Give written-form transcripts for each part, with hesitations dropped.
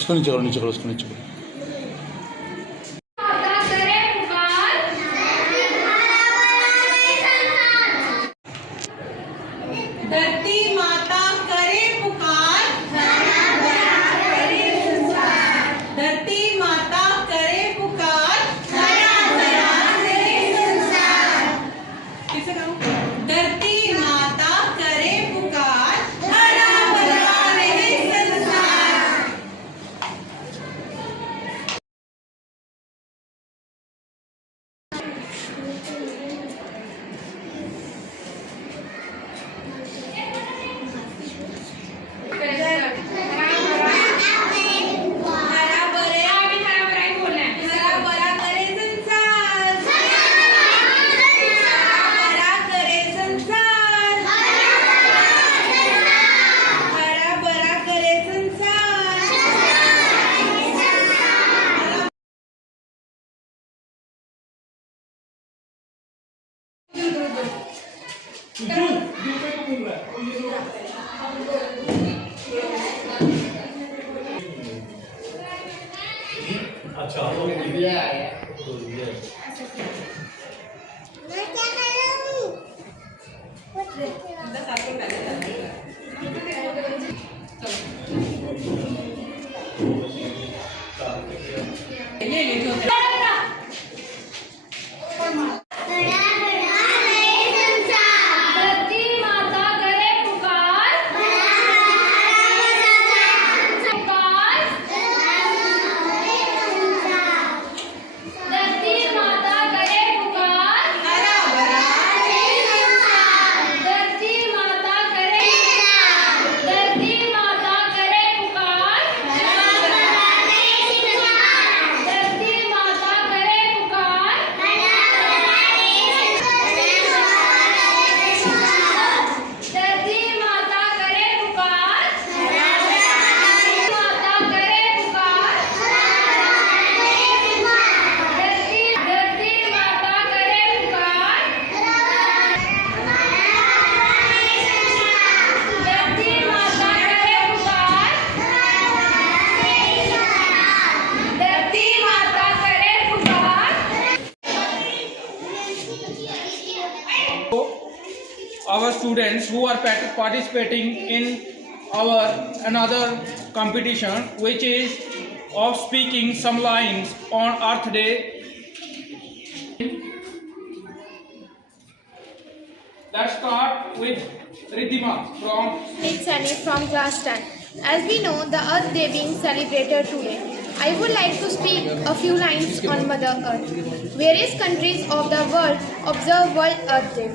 उसको नीचे करो, नीचे करो, उसको नीचे करो। धरती माता करे पुकार, धरती माता करे पुकार, किसे कहूँ? धरती माता करे पुकार, हरा भरा रहे संसार। अच्छा वो दिया है तो दिया मैं क्या करूं? Our students who are participating in our another competition, which is of speaking some lines on Earth Day. Let's start with Riddhima from. It's Sunny from class 10. As we know, the Earth Day being celebrated today, I would like to speak a few lines on Mother Earth. Various countries of the world observe World Earth Day.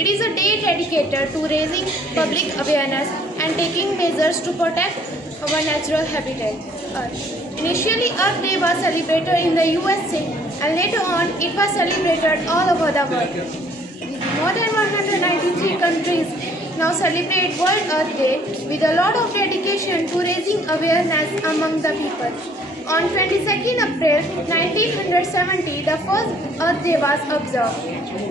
It is a day dedicated to raising public awareness and taking measures to protect our natural habitat, Earth. Initially, Earth Day was celebrated in the USA and later on it was celebrated all over the world. More than 193 countries now celebrate World Earth Day with a lot of dedication to raising awareness among the people. On 22nd April 1970, the first Earth Day was observed.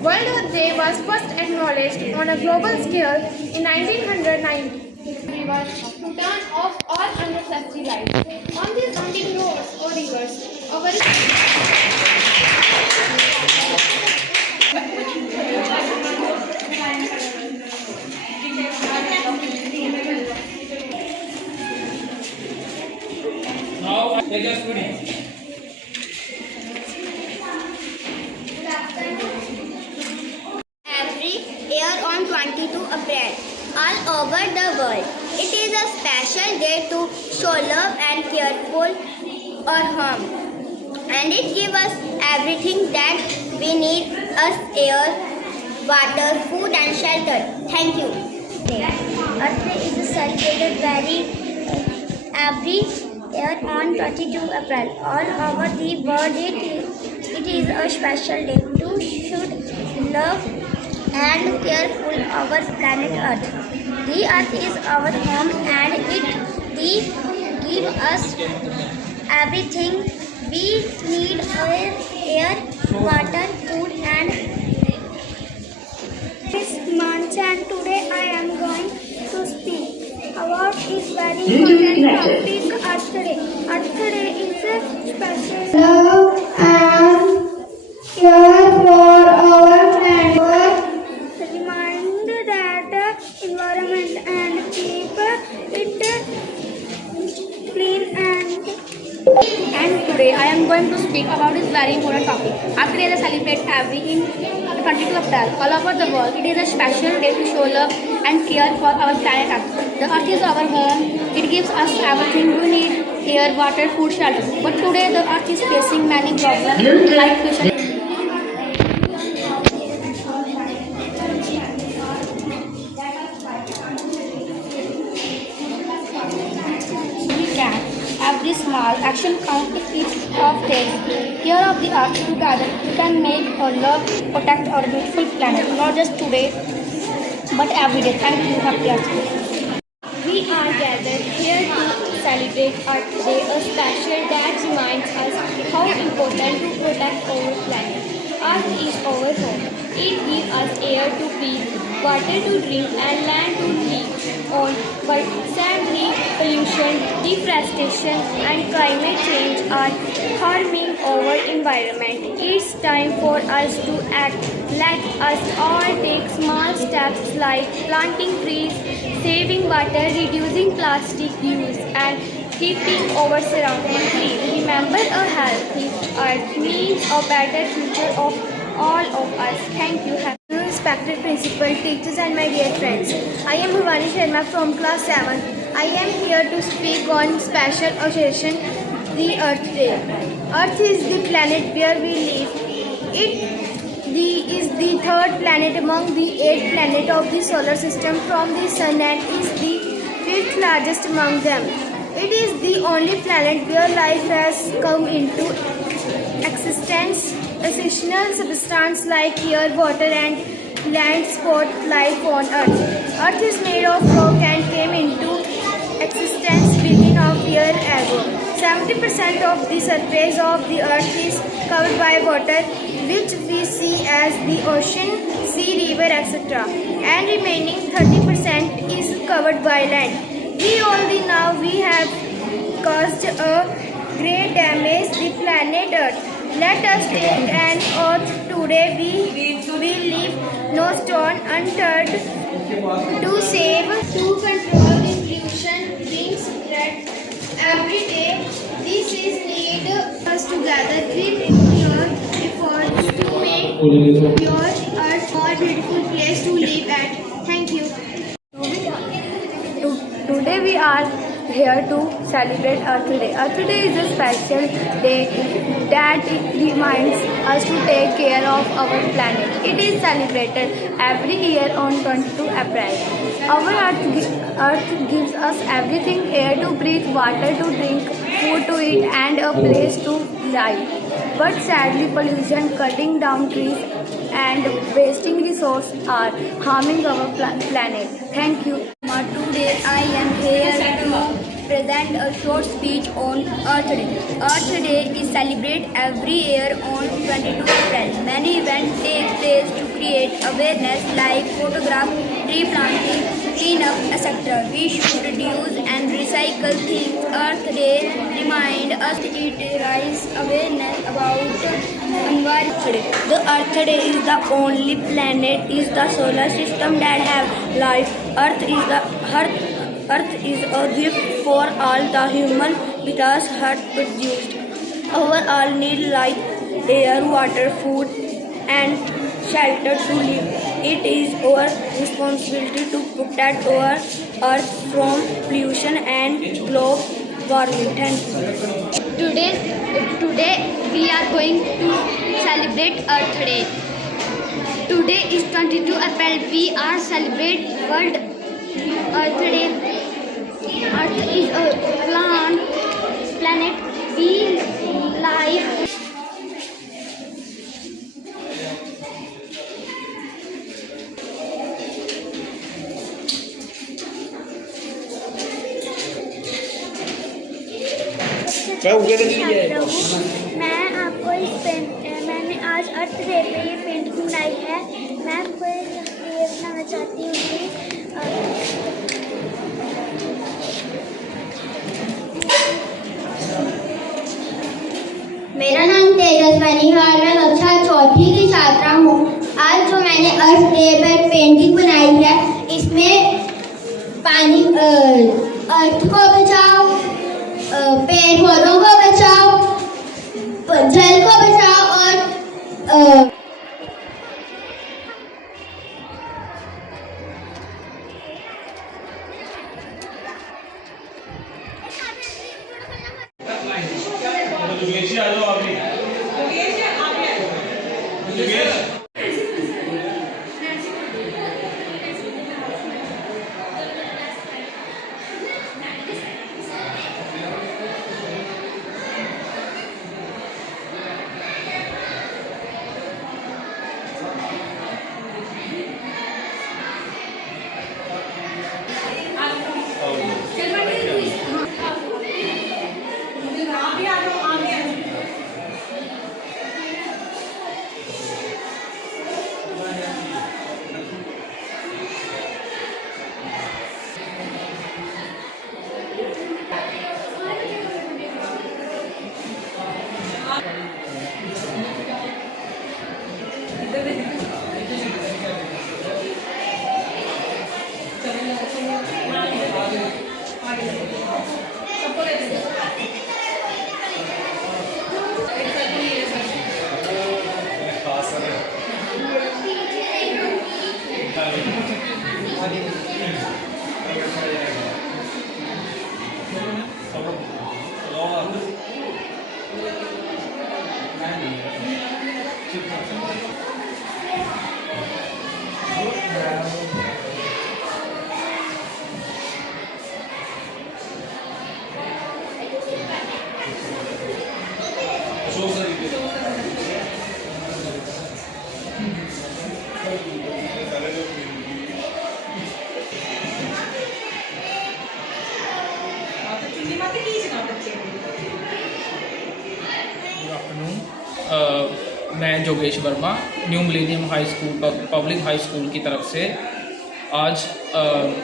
World Earth Day was first acknowledged on a global scale in 1990. We were to turn off all unnecessary lights on these surrounding roads or rivers. Now, Tejaswini. Every year on 22 April, all over the world, it is a special day to show love and care for our home. And it gives us everything that we need: us air, water, food and shelter. Thank you. Earth Day is celebrated every year on 22 April. All over the world, it is a special day to should love and care for our planet Earth. The Earth is our home and it gives us everything we need: air, water, food and Miss Manchan. Today I am going to speak about this very important topic, Earth Earth Day. Earth Day is a special love and care for our planet. Remind that environment and keep it clean and today I am going to speak about this very important topic. Earth Day is celebrated every in 22 April all over the world. It is a special day to show love and care for our planet Earth. The Earth is our home. It gives us everything we need: air, water, food, shelter. But today the Earth is facing many problems like pollution. Every small action counts if each of takes care of the earth together. We can make or love, protect our beautiful planet, not just today, but every day. Thank you, Happy Earth Day. We are gathered here to celebrate Earth Day, a special that reminds us how important to protect our planet. Earth is our home. It gives us air to breathe, water to drink, and land to live on. But sadly, pollution, deforestation, and climate change are harming our environment. It's time for us to act. Let us all take small steps like planting trees, saving water, reducing plastic use, and keeping our surroundings clean. Remember, a healthy earth means a better future of all of us. Thank you. Respected principal, teachers, and my dear friends. I am Bhavani Sharma from class 7. I am here to speak on special occasion, the Earth Day. Earth is the planet where we live. It is the third planet among the 8 planets of the solar system from the Sun and is the 5th largest among them. It is the only planet where life has come into existence. Essential substances like air, water, and land support life on Earth. Earth is made of rock and came into existence billions of years ago. 70% of the surface of the Earth is covered by water, which we see as the ocean, sea, river, etc. And remaining 30% is covered by land. We already know we have caused a great damage to the planet Earth. Let us take an oath today. We leave no stone unturned to save, to control the pollution being spread every day. This is need us together with your efforts to make your earth a beautiful place to live at. Thank you. Today we are here to celebrate Earth Day. Earth Day is a special day that reminds us to take care of our planet. It is celebrated every year on 22 April. Our Earth gives us everything: air to breathe, water to drink, food to eat, and a place to live. But sadly, pollution, cutting down trees, and wasting resources are harming our planet. Thank you. Today I am here to present a short speech on Earth Day. Earth Day is celebrated every year on 22 April. Many events take place to create awareness like photograph, tree planting, cleanup, etc. We should reduce and recycle things. Earth Day reminds us it raise awareness about environment. The Earth Day is the only planet in the solar system that have life. Earth is a gift for all the human because Earth produced our all need like air, water, food, and shelter to live. It is our responsibility to protect our Earth from pollution and global warming. Thank you. Today we are going to celebrate Earth Day. Today is 22 April. We are celebrate World Earth Day. Earth is a planet we live. मैं आपको मैंने आज अर्थ day पे ये painting बनाई है। मैं आपको ये बनाना चाहती हूँ कि मैं निहाल, मैं कक्षा चौथी की छात्रा हूँ। आज जो मैंने अर्थ डे पर पेंटिंग बनाई है, इसमें पानी, अर्थ को बचाओ, पेड़ पौधों को बचाओ, जल को बचाओ और मैं जोगेश Verma new millennium high school public high school की तरफ से आज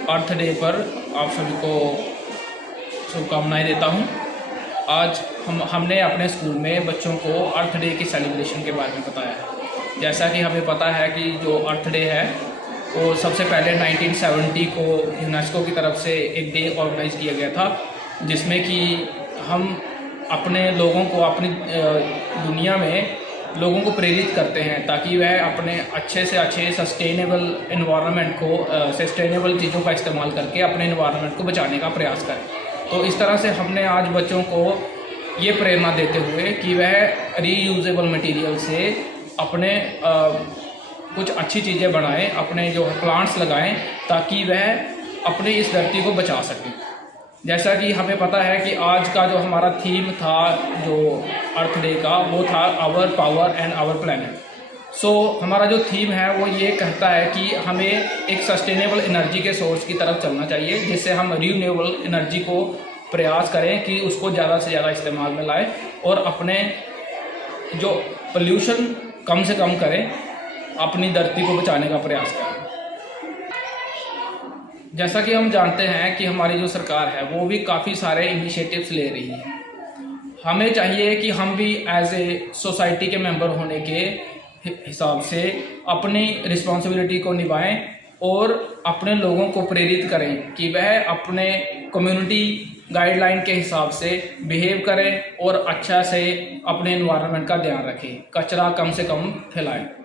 अर्थ डे पर आप सभी को शुभकामनाएं देता हूं। आज हमने अपने स्कूल में बच्चों को अर्थ डे की सेलिब्रेशन के बारे में बताया है। जैसा कि हमें पता है कि जो अर्थ डे है वो सबसे पहले 1970 को यूनेस्को की तरफ से एक डे ऑर्गेनाइज किया गया था, जिसमें कि हम अपने लोगों को अपनी दुनिया में लोगों को प्रेरित करते हैं ताकि वह अपने अच्छे से अच्छे सस्टेनेबल इन्वायरमेंट को सस्टेनेबल चीज़ों का इस्तेमाल करके अपने इन्वायरमेंट को बचाने का प्रयास करें। तो इस तरह से हमने आज बच्चों को ये प्रेरणा देते हुए कि वह रीयूजेबल मटेरियल से अपने कुछ अच्छी चीज़ें बनाएं, अपने जो प्लांट्स लगाएं ताकि वह अपनी इस धरती को बचा सकें। जैसा कि हमें पता है कि आज का जो हमारा थीम था जो अर्थ डे का, वो था our power and our planet. So हमारा जो थीम है वो ये कहता है कि हमें एक सस्टेनेबल एनर्जी के सोर्स की तरफ चलना चाहिए, जिससे हम रिन्यूएबल एनर्जी को प्रयास करें कि उसको ज़्यादा से ज़्यादा इस्तेमाल में लाएं और अपने जो पोल्यूशन कम से कम करें, अपनी धरती को बचाने का प्रयास करें। जैसा कि हम जानते हैं कि हमारी जो सरकार है वो भी काफ़ी सारे इनिशिएटिव्स ले रही है। हमें चाहिए कि हम भी एज ए सोसाइटी के मेंबर होने के हिसाब से अपनी रिस्पॉन्सिबिलिटी को निभाएं और अपने लोगों को प्रेरित करें कि वह अपने कम्युनिटी गाइडलाइन के हिसाब से बिहेव करें और अच्छा से अपने एनवायरनमेंट का ध्यान रखें, कचरा कम से कम फैलाएं।